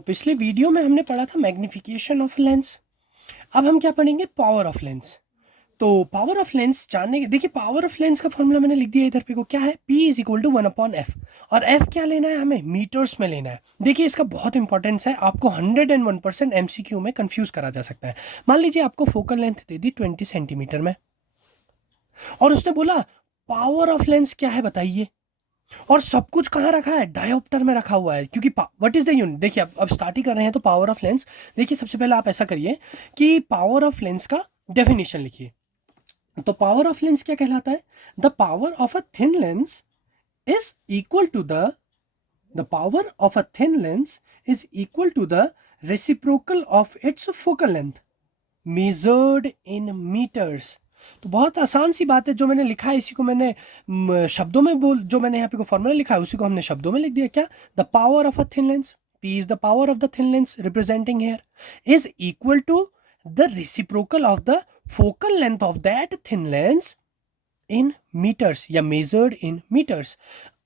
पिछले वीडियो में हमने पढ़ा था मैग्निफिकेशन ऑफ लेंस। अब हम क्या पढ़ेंगे? Power of lens. तो पावर ऑफ लेंस जानने के, देखिए पावर ऑफ लेंस का फॉर्मूला मैंने लिख दिया इधर पे को, क्या है? P is equal to 1/f। और f क्या लेना है हमें? मीटर्स में लेना है। देखिए इसका बहुत इंपॉर्टेंस है, आपको 101% MCQ में कंफ्यूज करा जा सकता है। मान लीजिए आपको फोकल लेंथ दे दी 20 सेंटीमीटर में, और उसने बोला पावर ऑफ लेंस क्या है बताइए। और सब कुछ कहाँ रखा है? डायोप्टर में रखा हुआ है, क्योंकि व्हाट इज द यूनिट। देखिए अब स्टार्ट ही कर रहे हैं तो पावर ऑफ लेंस। देखिए सबसे पहले आप ऐसा करिए कि पावर ऑफ लेंस का डेफिनेशन लिखिए। तो पावर ऑफ लेंस क्या कहलाता है? The power of a thin lens is equal to the power of a thin lens is equal to the reciprocal of its focal length measured in metres. तो बहुत आसान सी बात है, जो मैंने लिखा है इसी को मैंने शब्दों में जो मैंने यहाँ पे फॉर्मूला लिखा है उसी को हमने शब्दों में लिख दिया। क्या? The power of a thin lens, P is the power of the thin lens representing here, is equal to the reciprocal of the focal length of that thin lens in meters या measured in meters।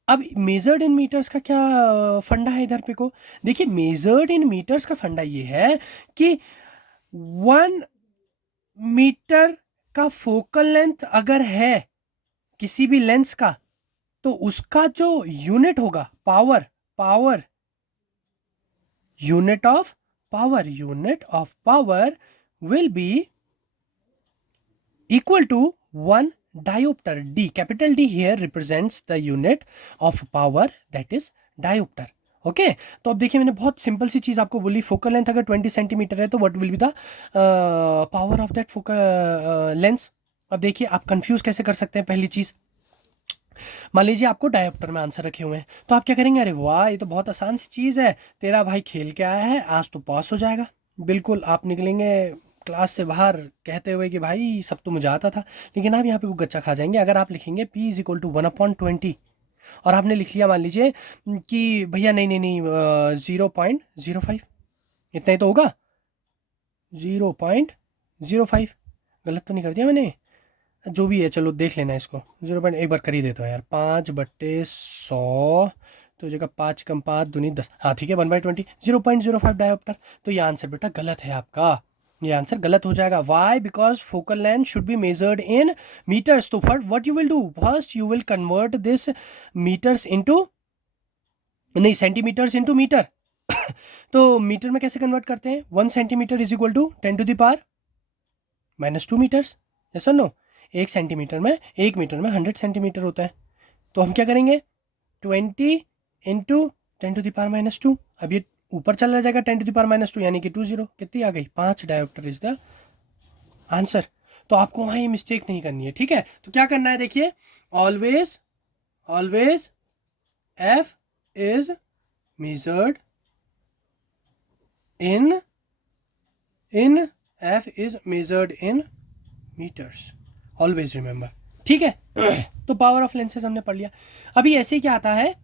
अब measured in metres का क्या फंडा है इधर पे को? देखिए मेजर्ड इन मीटर्स का फंडा ये है कि 1 मीटर का फोकल लेंथ अगर है किसी भी लेंस का, तो उसका जो यूनिट होगा power unit of power will be equal to 1 dioptre. D, capital D here represents the unit of power, that is dioptre. Okay तो अब देखिए मैंने बहुत सिंपल सी चीज आपको बोली, फोकल लेंथ अगर 20 सेंटीमीटर है तो what will be the power of that focal lens. अब देखिए आप कंफ्यूज कैसे कर सकते हैं। पहली चीज, मान लीजिए आपको डायोप्टर में आंसर रखे हुए हैं, तो आप क्या करेंगे? अरे वाह ये तो बहुत आसान सी चीज है, तेरा भाई खेल के आया है, आज तो पास हो जाएगा। बिल्कुल आप निकलेंगे क्लास से बाहर कहते हुए कि भाई सब तो मुझे आता था। लेकिन आप यहाँ पे वो गच्चा खा जाएंगे अगर आप लिखेंगे P इज इक्वल टू 1/20 और आपने लिख लिया मान लीजिए कि भैया नहीं नहीं नहीं 0.05, इतना ही तो होगा। 0.05 गलत तो नहीं कर दिया मैंने? जो भी है चलो देख लेना इसको। 0. एक बार कर ही देता हूँ यार, 5/100 तो जगह 5 कम 5 दूनी 10। हाँ ठीक है 1/20, 0.05 डायोप्टर। तो ये आंसर बेटा गलत है आपका, ये आंसर गलत हो जाएगा। Why? Because focal length should be measured in metres. तो what you will do, first you will convert this metres into, नहीं सेंटीमीटर्स इनटू मीटर। तो मीटर में कैसे कन्वर्ट करते हैं? 1 centimetre is equal to 10⁻² metres. Yes no? एक centimetre में, 1 metre में 100 सेंटीमीटर होता है। तो हम क्या करेंगे? 20 इंटू 10⁻²। अब ये ऊपर चला जाएगा 10⁻², यानी कि 20 कितनी आ गई? 5 डायोप्टर इज द आंसर। तो आपको वहां ये मिस्टेक नहीं करनी है, ठीक है? तो क्या करना है देखिए, always f is measured in f is measured in metres, always remember, ठीक है? तो पावर ऑफ लेंसेज हमने पढ़ लिया। अभी ऐसे ही क्या आता है?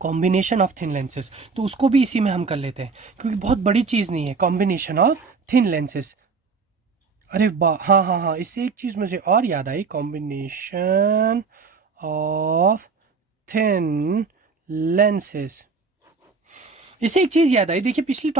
Combination of thin lenses. तो उसको भी इसी में हम कर लेते हैं, क्योंकि बहुत बड़ी चीज नहीं है। कॉम्बिनेशन ऑफ थिन लेंसेज, अरे हाँ हाँ हाँ, इससे एक चीज मुझे और याद आई, कॉम्बिनेशन ऑफ थिन लेंसेज। इससे एक चीज़ याद आई, देखिए पिछले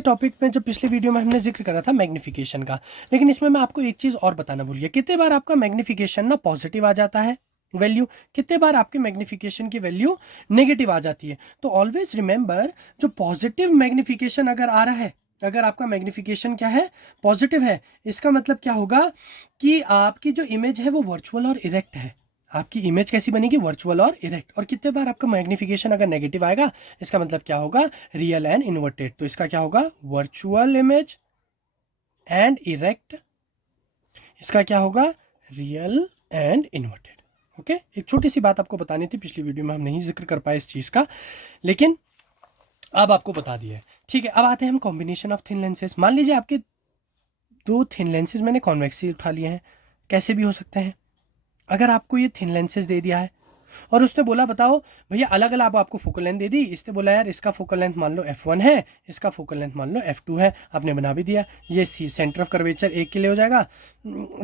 टॉपिक में, जब पिछले वीडियो में हमने जिक्र करा था मैग्निफिकेशन का, लेकिन इसमें मैं आपको एक चीज़ और बताना भूल गया। कितने बार आपका मैग्निफिकेशन ना पॉजिटिव आ जाता है वैल्यू, कितने बार आपके मैग्निफिकेशन की वैल्यू नेगेटिव आ जाती है। तो ऑलवेज रिमेंबर, जो पॉजिटिव मैग्निफिकेशन अगर आ रहा है, अगर आपका मैग्निफिकेशन क्या है? पॉजिटिव है, इसका मतलब क्या होगा कि आपकी जो इमेज है वो वर्चुअल और इरेक्ट है। आपकी इमेज कैसी बनेगी? वर्चुअल और इरेक्ट। और कितने बार आपका मैग्निफिकेशन अगर नेगेटिव आएगा, इसका मतलब क्या होगा? Real and inverted. तो इसका क्या होगा? Virtual image and erect. इसका क्या होगा? Real and inverted. ओके, एक छोटी सी बात आपको बतानी थी, पिछली वीडियो में हम नहीं जिक्र कर पाए इस चीज का, लेकिन अब आपको बता दिया है, ठीक है? अब आते हैं हम कॉम्बिनेशन ऑफ थिन लेंसेज। मान लीजिए आपके 2 थिन लेंसेज मैंने कॉन्वेक्सली उठा लिए हैं, कैसे भी हो सकते हैं। अगर आपको ये थिन लेंसेज दे दिया है और उसने बोला बताओ भैया अलग अलग आपको फोकल लेंथ दे दी, इसने बोला यार इसका फोकल लेंथ मान लो f1 है, इसका फोकल लेंथ मान लो f2 है, आपने बना भी दिया। ये सेंटर ऑफ कर्वेचर एक के लिए हो जाएगा,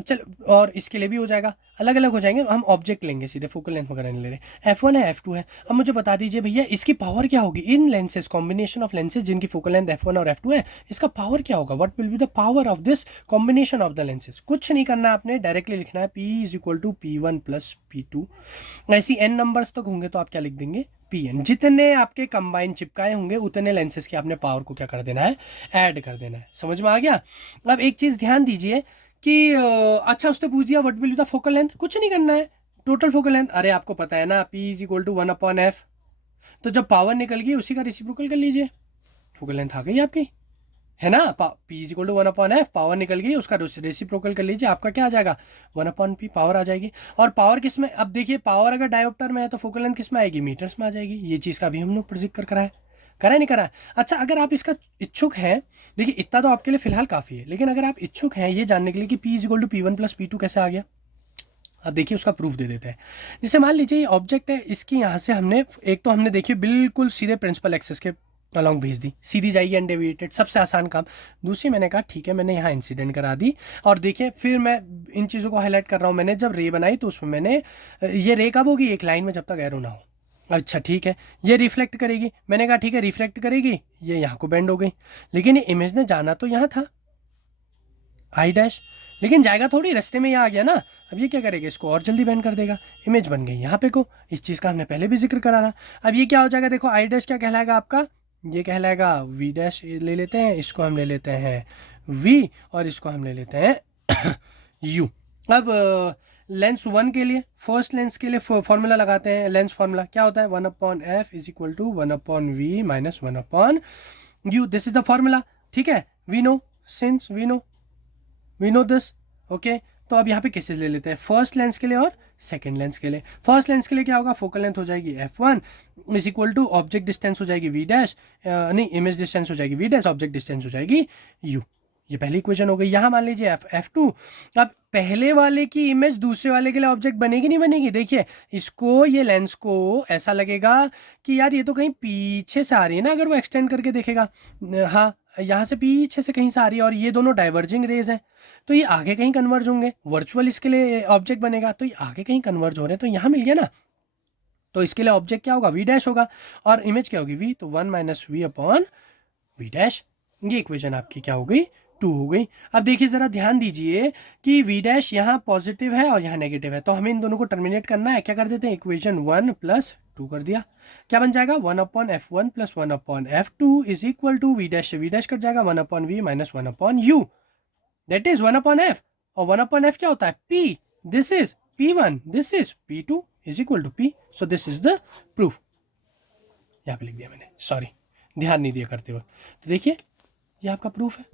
चल और इसके लिए भी हो जाएगा, अलग अलग हो जाएंगे। हम ऑब्जेक्ट लेंगे सीधे, फोकल लेंथ वगैरह नहीं ले रहे। f1 है f2 है। अब मुझे बता दीजिए भैया इसकी पावर क्या होगी in lenses, combination of lenses जिनकी फोकल लेंथ f1 और f2 है, इसका पावर क्या होगा, what will be the power of this combination of the lenses. कुछ नहीं करना आपने, डायरेक्टली लिखना है p is equal to p1 plus p2। ऐसी n नंबर्स तक होंगे तो आप क्या लिख देंगे pn। जितने आपके कंबाइन चिपकाए होंगे उतने लेंसेज की आपने पावर को क्या कर देना है, ऐड कर देना है। समझ में आ गया। अब एक चीज़ ध्यान दीजिए कि अच्छा उसने पूछ दिया what will be the focal length, कुछ नहीं करना है, टोटल फोकल लेंथ अरे आपको पता है ना p is equal to 1/f। तो जब पावर निकल गई उसी का रेसिप्रोकल कर लीजिए, फोकल लेंथ आ गई आपकी, है ना। p is equal to 1/f, power निकल गई उसका रेसिप्रोकल कर लीजिए, आपका क्या आ जाएगा 1/p, पावर आ जाएगी। और पावर किस में, अब देखिए पावर अगर डायोप्टर में है तो फोकल लेंथ किस में आएगी, मीटर्स में आ जाएगी। ये चीज़ का भी हम लोग प्रोजेक्ट कर करा है, करा नहीं करा है। अच्छा अगर आप इसका इच्छुक हैं, देखिए इतना तो आपके लिए फिलहाल काफ़ी है, लेकिन अगर आप इच्छुक हैं ये जानने के लिए कि p is equal to p1 plus p2 कैसे आ गया, अब देखिए उसका प्रूफ दे देते हैं। जैसे मान लीजिए ये ऑब्जेक्ट है, इसकी यहाँ से हमने एक तो हमने देखिए बिल्कुल सीधे प्रिंसिपल एक्सेस के अलॉन्ग भेज दी, सीधी जाएगी अनडेविएटेड, सबसे आसान काम। दूसरी मैंने कहा ठीक है मैंने यहाँ इंसिडेंट करा दी, और देखिए फिर मैं इन चीज़ों को हाईलाइट कर रहा हूँ, मैंने जब रे बनाई तो उसमें मैंने ये रे कब होगी, एक लाइन में जब तक एरो ना हो। अच्छा ठीक है, ये रिफ्लेक्ट करेगी, मैंने कहा ठीक है रिफ्लेक्ट करेगी, ये यहाँ को बेंड हो गई, लेकिन ये इमेज ने जाना तो यहाँ था आई डैश, लेकिन जाएगा थोड़ी, रास्ते में ये आ गया ना। अब ये क्या करेगा, इसको और जल्दी बेंड कर देगा, इमेज बन गई यहाँ पे को। इस चीज़ का हमने पहले भी जिक्र करा था। अब ये क्या हो जाएगा, देखो आई डैश क्या कहलाएगा आपका, ये कहलाएगा वी डैश ले लेते हैं, इसको हम ले लेते हैं वी, और इसको हम ले लेते हैं यू। अब लेंस 1 के लिए, फर्स्ट लेंस के लिए फॉर्मूला लगाते हैं, लेंस फार्मूला क्या होता है 1/f is equal to 1/v minus 1/u, this is the formula. ठीक है, we know, since we know this, okay. तो अब यहाँ पे केसेस ले लेते हैं, फर्स्ट लेंस के लिए और सेकंड लेंस के लिए। फर्स्ट लेंस के लिए क्या होगा, फोकल लेंथ हो जाएगी f1 is equal to object distance हो जाएगी v डैश, नहीं इमेज डिस्टेंस हो जाएगी v डैश, ऑब्जेक्ट डिस्टेंस हो जाएगी u। ये पहली इक्वेशन हो गई। यहाँ मान लीजिए f2, अब पहले वाले की इमेज दूसरे वाले के लिए ऑब्जेक्ट बनेगी नहीं बनेगी, देखिए इसको, ये लेंस को ऐसा लगेगा कि यार ये तो कहीं पीछे से आ रही है ना, अगर वो एक्सटेंड करके देखेगा, हाँ यहाँ से पीछे से कहीं से आ रही है, और ये दोनों डाइवर्जिंग रेज हैं तो ये आगे कहीं कन्वर्ज होंगे, वर्चुअल इसके लिए ऑब्जेक्ट बनेगा तो ये आगे कहीं कन्वर्ज हो रहे हैं, तो यहाँ मिल गया ना। तो इसके लिए ऑब्जेक्ट क्या होगा, वी डैश होगा, और इमेज क्या होगी v, तो 1 minus v upon v dash. ये इक्वेशन आपकी क्या हो गई, 2 हो गई। अब देखिए ज़रा ध्यान दीजिए कि v डैश यहाँ पॉजिटिव है और यहाँ नेगेटिव है, तो हमें इन दोनों को टर्मिनेट करना है, क्या कर देते हैं इक्वेशन 1 प्लस 2 कर दिया, क्या बन जाएगा 1/f1 plus 1/f2 is equal to v dash से वी डैश कट जाएगा 1/v minus 1/u, that is 1/f, और 1/f क्या होता है p, this is p1, this is p2 is equal to p, so this is the proof. यहाँ पे लिख दिया मैंने, सॉरी ध्यान नहीं दिया करते वक्त। तो देखिए ये आपका प्रूफ है,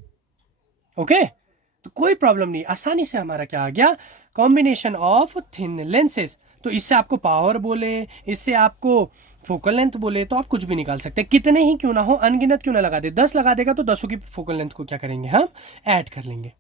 ओके। तो कोई प्रॉब्लम नहीं, आसानी से हमारा क्या आ गया, कॉम्बिनेशन ऑफ थिन लेंसेज। तो इससे आपको पावर बोले, इससे आपको फोकल लेंथ बोले, तो आप कुछ भी निकाल सकते हैं, कितने ही क्यों ना हो, अनगिनत क्यों ना लगा दे, 10 लगा देगा तो 10 की फोकल लेंथ को क्या करेंगे हम, ऐड कर लेंगे।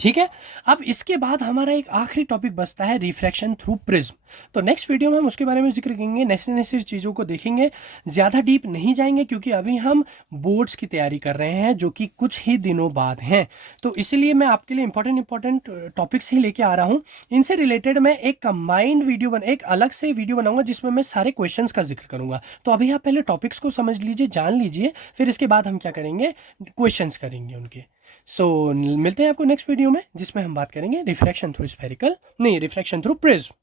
ठीक है, अब इसके बाद हमारा एक आखिरी टॉपिक बचता है रिफ्रैक्शन थ्रू प्रिज्म। तो नेक्स्ट वीडियो में हम उसके बारे में जिक्र करेंगे, नेसेसरी चीज़ों को देखेंगे, ज़्यादा डीप नहीं जाएंगे क्योंकि अभी हम बोर्ड्स की तैयारी कर रहे हैं जो कि कुछ ही दिनों बाद हैं। तो इसीलिए मैं आपके लिए इंपॉर्टेंट टॉपिक्स ही लेके आ रहा हूँ। इनसे रिलेटेड मैं एक कंबाइंड वीडियो एक अलग से वीडियो बनाऊंगा जिसमें मैं सारे क्वेश्चन का जिक्र करूँगा। तो अभी आप पहले टॉपिक्स को समझ लीजिए, जान लीजिए, फिर इसके बाद हम क्या करेंगे, क्वेश्चंस करेंगे उनके। सो मिलते हैं आपको नेक्स्ट वीडियो में जिसमें हम बात करेंगे रिफ्रैक्शन थ्रू स्फेरिकल, नहीं रिफ्रैक्शन थ्रू प्रिज्म।